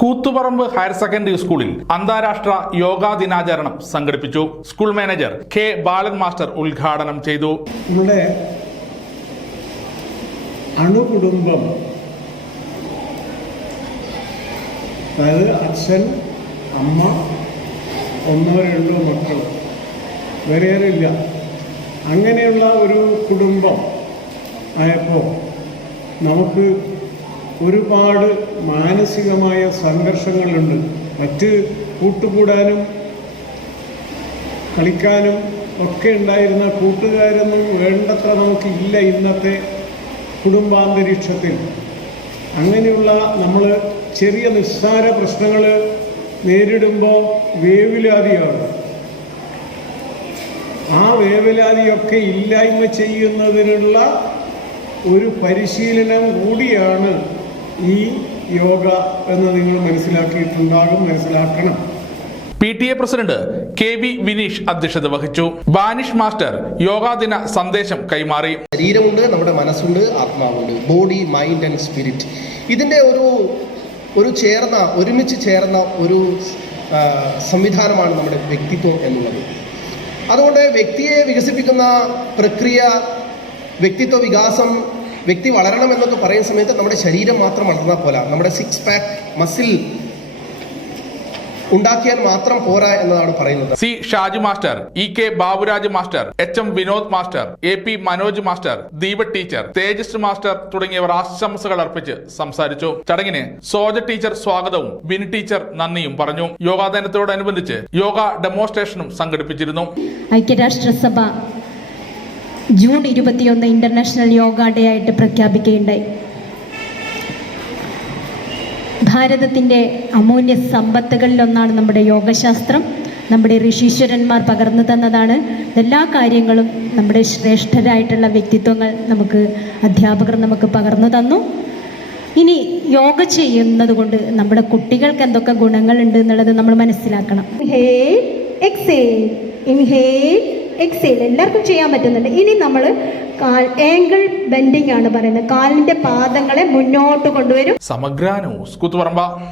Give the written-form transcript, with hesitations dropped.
Koothuparamba higher secondary സ്കൂളിൽ അന്താരാഷ്ട്ര യോഗാ ദിനാചരണം സംഘടിപ്പിച്ചു. സ്കൂൾ മാനേജർ കെ ബാലൻ മാസ്റ്റർ ഉദ്ഘാടനം ചെയ്തു. നമ്മുടെ അണുകുടുംബം, അതായത് അച്ഛൻ, അമ്മ, ഒന്നോ രണ്ടോ മക്കൾ, വേറെ ഇല്ല, അങ്ങനെയുള്ള ഒരു കുടുംബം ആയപ്പോൾ നമുക്ക് ഒരുപാട് മാനസികമായ സംഘർഷങ്ങളുണ്ട്. മറ്റ് കൂട്ടുകൂടാനും കളിക്കാനും ഒക്കെ ഉണ്ടായിരുന്ന കൂട്ടുകാരൊന്നും വേണ്ടത്ര നമുക്കില്ല ഇന്നത്തെ കുടുംബാന്തരീക്ഷത്തിൽ. അങ്ങനെയുള്ള നമ്മൾ ചെറിയ നിസ്സാര പ്രശ്നങ്ങൾ നേരിടുമ്പോൾ വേവലാതിയാണ്. ആ വേവലാതിയൊക്കെ ഇല്ലായ്മ ചെയ്യുന്നതിനുള്ള ഒരു പരിശീലനം കൂടിയാണ് ഈ യോഗ എന്ന് നിങ്ങൾ മനസ്സിലാക്കണം. PTA പ്രസിഡന്റ് KV വിനീഷ് അധ്യക്ഷത വഹിച്ചു. ബാനിഷ് മാസ്റ്റർ യോഗാ ദിന സന്ദേശം കൈമാറി. ശരീരമുണ്ട്, നമ്മുടെ മനസ്സുണ്ട്, ആത്മാവുണ്ട്, ബോഡി, മൈൻഡ് ആൻഡ് സ്പിരിറ്റ്. ഇതിൻ്റെ ഒരുമിച്ച് ചേർന്ന ഒരു സംവിധാനമാണ് നമ്മുടെ വ്യക്തിത്വം എന്നുള്ളത്. അതുകൊണ്ട് വ്യക്തിയെ വികസിപ്പിക്കുന്ന പ്രക്രിയ, വ്യക്തിത്വ വികാസം, വ്യക്തി വളരണം എന്നൊക്കെ പറയുന്ന സമയത്ത് നമ്മുടെ ശരീരം മാത്രം വളർന്നാൽ പോരാ, നമ്മുടെ 6 pack മസിൽ ഉണ്ടാക്കിയാൽ മാത്രം പോരാ എന്നതാണ് പറയുന്നത്. C Shaji master, EK Baburaj master, HM Vinod master, AP Manoj master, Deepa teacher, Tejas master തുടങ്ങിയവർ ആശംസകൾ അർപ്പിച്ച് സംസാരിച്ചു. ചടങ്ങിന് സോജ ടീച്ചർ സ്വാഗതവും ബിനി ടീച്ചർ നന്ദിയും പറഞ്ഞു. യോഗാ ദിനത്തോടനുബന്ധിച്ച് യോഗ ഡെമോൺസ്ട്രേഷനും സംഘടിപ്പിച്ചിരുന്നു. ഐക്യരാഷ്ട്രസഭ ജൂൺ 21 ഇന്റർനാഷണൽ യോഗ ഡേ ആയിട്ട് പ്രഖ്യാപിക്കുകയുണ്ടായി. ഭാരതത്തിൻ്റെ അമൂല്യ സമ്പത്തുകളിലൊന്നാണ് നമ്മുടെ യോഗശാസ്ത്രം. നമ്മുടെ ഋഷീശ്വരന്മാർ പകർന്നു തന്നതാണ്. എല്ലാ കാര്യങ്ങളും നമ്മുടെ ശ്രേഷ്ഠരായിട്ടുള്ള വ്യക്തിത്വങ്ങൾ അധ്യാപകർ നമുക്ക് പകർന്നു തന്നു. ഇനി യോഗ ചെയ്യുന്നത് കൊണ്ട് നമ്മുടെ കുട്ടികൾക്ക് എന്തൊക്കെ ഗുണങ്ങളുണ്ട് എന്നുള്ളത് നമ്മൾ മനസ്സിലാക്കണം. ഇൻഹേൽ, എക്സേൽ, ഇൻഹേൽ, എക്സേൽ എല്ലാവർക്കും ചെയ്യാൻ പറ്റുന്നുണ്ട്. ഇനി നമ്മൾ ആംഗിൾ ബെൻഡിങ് ആണ് പറയുന്നത്. കാലിൻ്റെ പാദങ്ങളെ മുന്നോട്ട് കൊണ്ടുവരും. സമഗ്ര ന്യൂസ് കൂത്തുപറമ്പ.